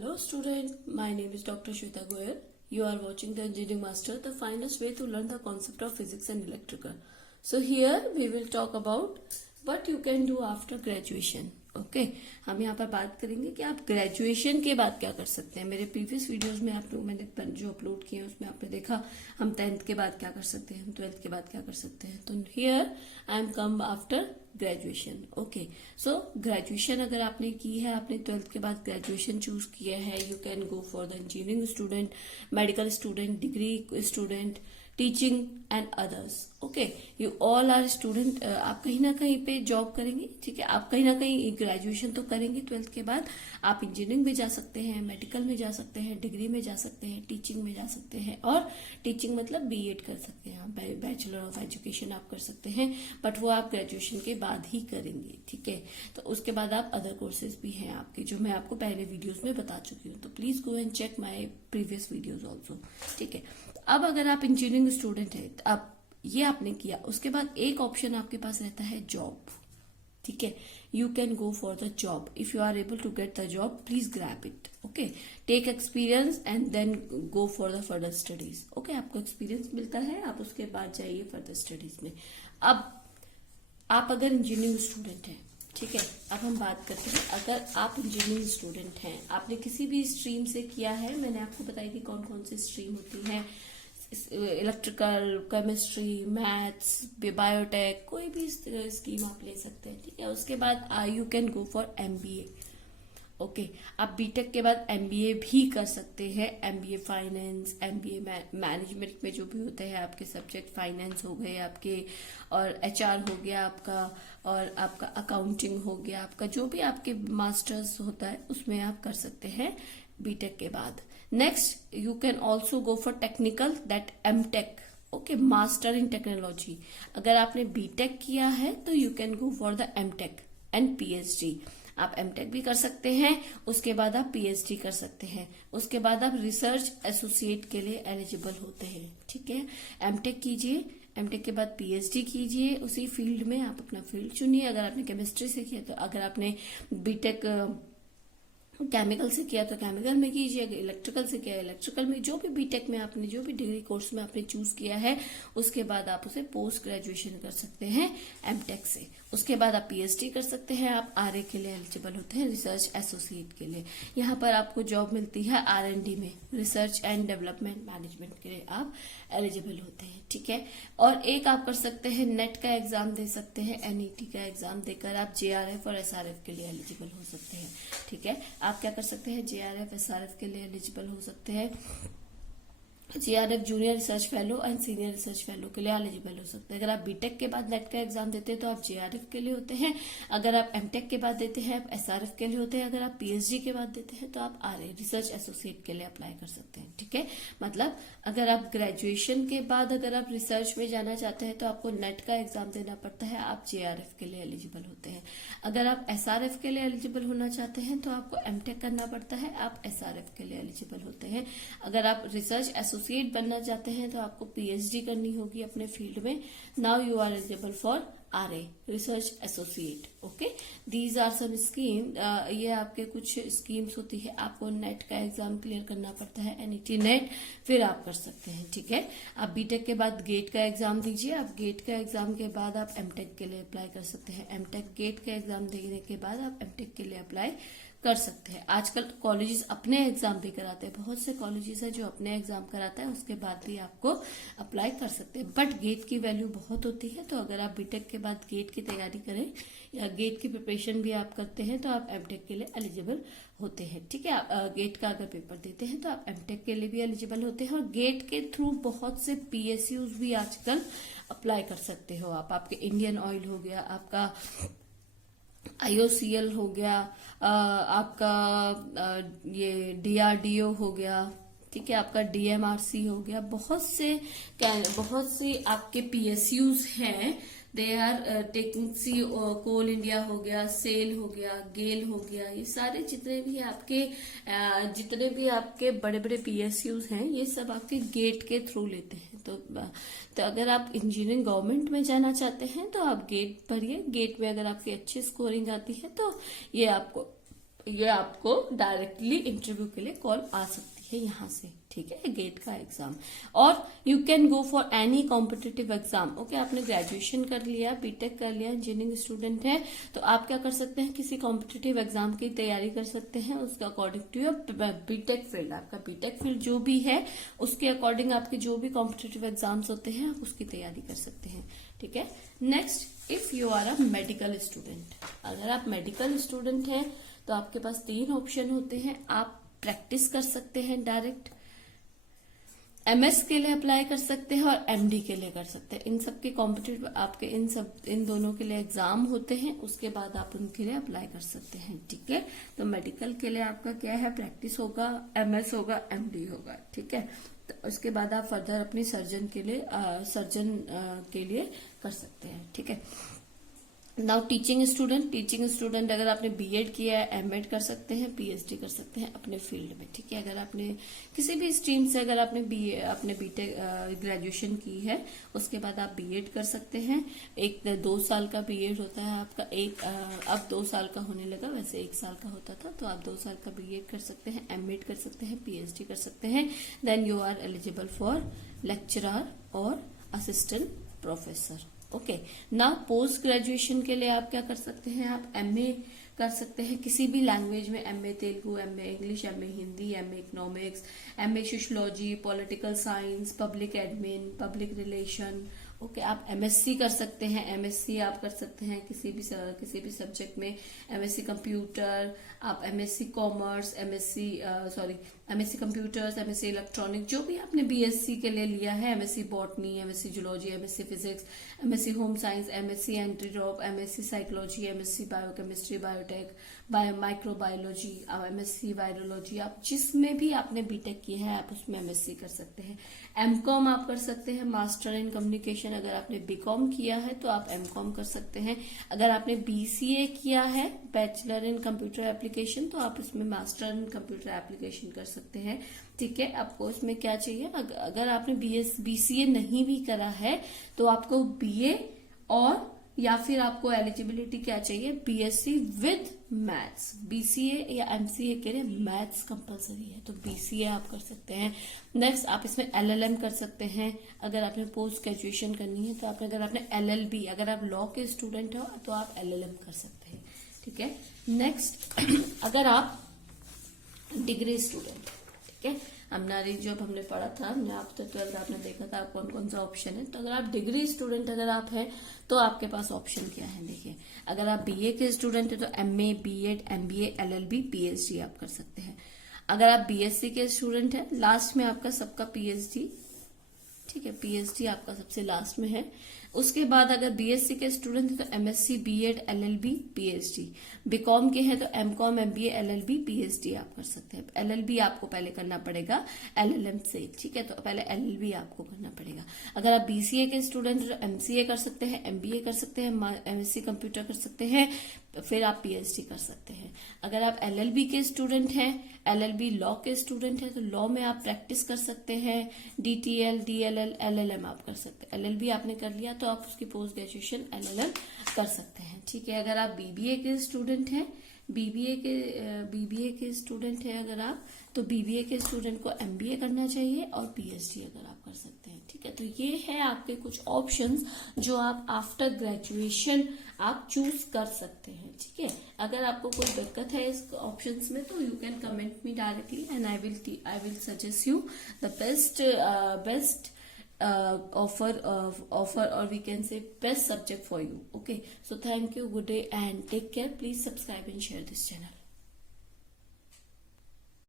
Hello student, my name is Dr. Shweta Goyal. You are watching the Engineering Master, the finest way to learn the concept of physics and electrical. So here we will talk about what you can do after graduation. Okay हम यहाँ पर बात करेंगे कि आप graduation के बाद क्या कर सकते हैं। मेरे प्रीवियस वीडियोस में आप लोग मैंने जो अपलोड किए हैं उसमें आपने देखा हम 10th के बाद क्या कर सकते हैं, हम 12th के बाद क्या कर सकते हैं। तो here I am come after graduation. Okay, so graduation अगर आपने की है, आपने 12th के बाद ग्रेजुएशन चूज किया है, you can go for the engineering student, medical student, degree student, teaching and others. Okay, you all are student. आप कहीं ना कहीं पे जॉब करेंगे, ठीक है। आप कहीं ना कहीं ग्रेजुएशन तो करेंगे 12th के बाद। आप इंजीनियरिंग में जा सकते हैं, मेडिकल में जा सकते हैं, डिग्री में जा सकते हैं, टीचिंग में जा सकते हैं। और टीचिंग मतलब बीएड कर सकते हैं, बैचलर ऑफ एजुकेशन आप कर सकते हैं, बट वो आप ग्रेजुएशन के बाद ही करेंगे, ठीक है। तो उसके बाद आप अदर कोर्सेज भी हैं आपके, जो मैं आपको पहले वीडियोज में बता चुकी हूँ। तो please go and check my previous videos also, ठीक है। अब अगर आप इंजीनियरिंग स्टूडेंट है, अब ये आपने किया, उसके बाद एक ऑप्शन आपके पास रहता है जॉब, ठीक है। You can go for the job if you are able to get the job, please grab it. Okay, take experience and then go for the further studies. Okay, आपको एक्सपीरियंस मिलता है, आप उसके बाद जाइए फर्दर स्टडीज में। अब आप अगर इंजीनियरिंग स्टूडेंट हैं, ठीक है, अब हम बात करते हैं अगर आप इंजीनियरिंग स्टूडेंट हैं, आपने किसी भी स्ट्रीम से किया है, मैंने आपको बताई कि कौन कौन सी स्ट्रीम होती है, इलेक्ट्रिकल, केमिस्ट्री, मैथ्स, बायोटेक, कोई भी स्कीम आप ले सकते हैं, ठीक है। उसके बाद you can go for MBA. Okay, आप बीटेक के बाद एमबीए भी कर सकते हैं। एमबीए फाइनेंस, एमबीए मैनेजमेंट में जो भी होते हैं आपके सब्जेक्ट, फाइनेंस हो गए आपके, और एचआर हो गया आपका, और आपका अकाउंटिंग हो गया आपका, जो भी आपके मास्टर्स होता है उसमें आप कर सकते हैं बीटेक के बाद। Next, you can also go for technical, that MTech. Okay, master in technology. अगर आपने बीटेक किया है तो you can go for the MTech and PhD. आप एमटेक भी कर सकते हैं, उसके बाद आप पीएचडी कर सकते हैं, उसके बाद आप रिसर्च एसोसिएट के लिए एलिजिबल होते हैं, ठीक है। एमटेक कीजिए, एमटेक के बाद पीएचडी कीजिए, उसी फील्ड में आप अपना फील्ड चुनिए। अगर आपने केमिस्ट्री से किया तो, अगर आपने बीटेक केमिकल से किया तो केमिकल में कीजिए, इलेक्ट्रिकल से किया इलेक्ट्रिकल में, जो भी बीटेक में आपने, जो भी डिग्री कोर्स में आपने चूज किया है, उसके बाद आप उसे पोस्ट ग्रेजुएशन कर सकते हैं एमटेक से। उसके बाद आप पीएचडी कर सकते हैं, आप आरए के लिए एलिजिबल होते हैं, रिसर्च एसोसिएट के लिए। यहाँ पर आपको जॉब मिलती है आरएनडी में, रिसर्च एंड डेवलपमेंट मैनेजमेंट के लिए आप एलिजिबल होते हैं, ठीक है। और एक आप कर सकते हैं, नेट का एग्जाम दे सकते हैं, एनईटी का एग्जाम देकर आप जेआरएफ और एसआरएफ के लिए एलिजिबल हो सकते हैं, ठीक है। आप क्या कर सकते हैं, जेआरएफ एसआरएफ के लिए एलिजिबल हो सकते हैं। JRF junior research fellow and senior research fellow के लिए एलिजिबल हो सकते हैं। अगर आप बीटेक के बाद नेट का एग्जाम देते हैं तो आप जेआरएफ के लिए होते हैं। अगर आप एमटेक के बाद देते हैं आप एसआरएफ के लिए होते हैं। अगर आप पीएचडी के बाद देते हैं तो आप आरए रिसर्च एसोसिएट के लिए अप्लाई कर सकते हैं, ठीक है। मतलब अगर आप ग्रेजुएशन के बाद अगर आप रिसर्च में जाना चाहते हैं तो आपको नेट का एग्जाम देना पड़ता है, आप जेआरएफ के लिए एलिजिबल होते हैं। अगर आप एसआरएफ के लिए एलिजिबल होना चाहते हैं तो आपको एमटेक करना पड़ता है, आप एसआरएफ के लिए एलिजिबल होते हैं। अगर आप रिसर्च एसोसिएट बनना चाहते हैं तो आपको पीएचडी करनी होगी अपने फील्ड में। Now you are eligible for RA, research associate. Okay, these are some scheme. ये आपके कुछ स्कीम्स होती है। आपको नेट का एग्जाम क्लियर करना पड़ता है, एनईटी नेट, फिर आप कर सकते हैं, ठीक है। आप बीटेक के बाद गेट का एग्जाम दीजिए। आप गेट का एग्जाम के बाद आप एमटेक के लिए अप्लाई कर सकते हैं। एमटेक गेट का एग्जाम देने के बाद आप एमटेक के लिए अप्लाई कर सकते हैं। आजकल तो कॉलेजेस अपने एग्जाम भी कराते हैं, बहुत से कॉलेजेस है जो अपने एग्जाम कराता है, उसके बाद भी आपको अप्लाई कर सकते हैं। बट गेट की वैल्यू बहुत होती है, तो अगर आप बीटेक के बाद गेट की तैयारी करें या गेट की प्रिपरेशन भी आप करते हैं तो आप एमटेक के लिए एलिजिबल होते हैं, ठीक है। आप गेट का अगर पेपर देते हैं तो आप एमटेक के लिए भी एलिजिबल होते हैं। और गेट के थ्रू बहुत से पीएसयूज भी आजकल अप्लाई कर सकते हो आप। आपके इंडियन ऑयल हो गया, आपका आईओसीएल हो गया, आपका ये डीआरडीओ हो गया, ठीक है, आपका डीएमआरसी हो गया, बहुत से आपके पीएसयूज हैं। They are taking see, Coal India हो गया, सेल हो गया, गेल हो गया, ये सारे जितने भी आपके बड़े बड़े पीएसयूज हैं, ये सब आपके गेट के थ्रू लेते हैं। तो अगर आप इंजीनियरिंग गवर्नमेंट में जाना चाहते हैं तो आप गेट भरिए। गेट में अगर आपकी अच्छी स्कोरिंग आती है तो ये आपको ये आपको डायरेक्टली इंटरव्यू के लिए कॉल आ सकती है यहाँ से, ठीक है, गेट का एग्जाम। और you can go for any competitive exam. Okay, आपने ग्रेजुएशन कर लिया, बीटेक कर लिया, इंजीनियरिंग स्टूडेंट है, तो आप क्या कर सकते हैं, किसी कॉम्पिटिटिव एग्जाम की तैयारी कर सकते हैं उसके according to your BTech field. आपका बीटेक फील्ड जो भी है उसके अकॉर्डिंग आपके जो भी कॉम्पिटिटिव एग्जाम्स होते हैं आप उसकी तैयारी कर सकते हैं, ठीक है। Next, if you are a medical student, अगर आप मेडिकल स्टूडेंट हैं तो आपके पास 3 ऑप्शन होते हैं। आप प्रैक्टिस कर सकते हैं डायरेक्ट, एमएस के लिए अप्लाई कर सकते हैं और एमडी के लिए कर सकते हैं। इन सब के कॉम्पिटिटिव आपके इन दोनों के लिए एग्जाम होते हैं, उसके बाद आप उनके लिए अप्लाई कर सकते हैं, ठीक है। तो मेडिकल के लिए आपका क्या है, प्रैक्टिस होगा, एमएस होगा, एमडी होगा, ठीक है। तो उसके बाद आप फर्दर अपनी सर्जन के लिए कर सकते हैं, ठीक है। नाउ टीचिंग स्टूडेंट अगर आपने बीएड किया है, एमएड कर सकते हैं, पीएचडी कर सकते हैं अपने फील्ड में, ठीक है। अगर आपने किसी भी स्ट्रीम से अगर आपने बीटेक ग्रेजुएशन की है, उसके बाद आप बीएड कर सकते हैं। 2 साल का बीएड होता है आपका, अब 2 साल का होने लगा, वैसे 1 साल का होता था, तो आप 2 साल का बीएड कर सकते हैं, एमएड कर सकते हैं, पीएचडी कर सकते हैं। Then you are eligible for lecturer और असिस्टेंट प्रोफेसर। ओके, ना पोस्ट ग्रेजुएशन के लिए आप क्या कर सकते हैं, आप एमए कर सकते हैं किसी भी लैंग्वेज में, MA Telugu, MA English, MA Hindi, MA economics, MA sociology, political science, public admin, public relation. Okay, आप एमएससी कर सकते हैं, एमएससी आप कर सकते हैं किसी भी सब्जेक्ट में, एमएससी कंप्यूटर, आप MSc commerce, MSc computers, MSc electronic, जो भी आपने बीएससी के लिए लिया है, MSc botany, MSc zoology, MSc physics, MSc home science, MSc entry drop, MSc psychology, MSc biochemistry, biotech, microbiology, MSc virology, आप जिसमें भी आपने बीटेक किया है आप उसमें एमएससी कर सकते हैं। एमकॉम आप कर सकते हैं, मास्टर इन कम्युनिकेशन। अगर आपने बीकॉम किया है तो आप एमकॉम कर सकते हैं। अगर आपने बीसीए किया है, बैचलर इन कंप्यूटर एप्लीकेशन, तो आप इसमें मास्टर इन कंप्यूटर एप्लीकेशन कर सकते हैं, ठीक है। आपको इसमें क्या चाहिए, अगर आपने बीसीए नहीं भी करा है तो आपको बीए और या फिर आपको एलिजिबिलिटी क्या चाहिए, बीएससी विद मैथ्स। बीसीए या एमसीए के लिए मैथ्स कंपलसरी है, तो बीसीए आप कर सकते हैं। नेक्स्ट, आप इसमें एलएलएम कर सकते हैं। अगर आपने पोस्ट ग्रेजुएशन करनी है तो अगर आपने एलएलबी, अगर आप लॉ के स्टूडेंट हो तो आप एलएलएम कर सकते हैं, ठीक है। नेक्स्ट, अगर आप डिग्री स्टूडेंट, ठीक है, जब हमने पढ़ा था, हमने आफ्टर 12th आपने देखा था कौन कौन सा ऑप्शन है। तो अगर आप डिग्री स्टूडेंट अगर आप हैं तो आपके पास ऑप्शन क्या है, देखिए। अगर आप बीए के स्टूडेंट है तो MA, BEd, MBA, LLB, PhD आप कर सकते हैं। अगर आप बीएससी के स्टूडेंट है, लास्ट में आपका सबका पीएचडी, ठीक है, पीएचडी आपका सबसे लास्ट में है। उसके बाद अगर बीएससी के स्टूडेंट है तो MSc, BEd, LLB, PhD. BCom के हैं तो एमकॉम, एमबीए, एलएलबी, पीएचडी आप कर सकते हैं। एलएलबी आपको पहले करना पड़ेगा एलएलएम से, ठीक है, तो पहले एलएलबी आपको करना पड़ेगा। अगर आप बीसीए के स्टूडेंट है तो एमसीए कर सकते हैं, एमबीए कर सकते हैं, एमएससी कंप्यूटर कर सकते हैं, फिर आप पीएचडी कर सकते हैं। अगर आप एलएलबी के स्टूडेंट हैं, एलएलबी लॉ के स्टूडेंट हैं, तो लॉ में आप प्रैक्टिस कर सकते हैं, डीटीएल, डीएलएल, एलएलएम आप कर सकते हैं। एलएलबी आपने कर लिया तो आप उसकी पोस्ट ग्रेजुएशन एलएलएम कर सकते हैं, ठीक है। अगर आप बीबीए के स्टूडेंट हैं, बीबीए के स्टूडेंट हैं अगर आप, तो बीबीए के स्टूडेंट को एमबीए करना चाहिए और पीएचडी अगर आप कर सकते हैं, ठीक है। तो ये है आपके कुछ ऑप्शंस जो आप आफ्टर ग्रेजुएशन आप चूज कर सकते हैं, ठीक है। अगर आपको कोई दिक्कत है इस ऑप्शंस में तो you can comment me directly and I will suggest you the best offer or we can say best subject for you. Okay, so thank you, good day and take care. Please subscribe and share this channel.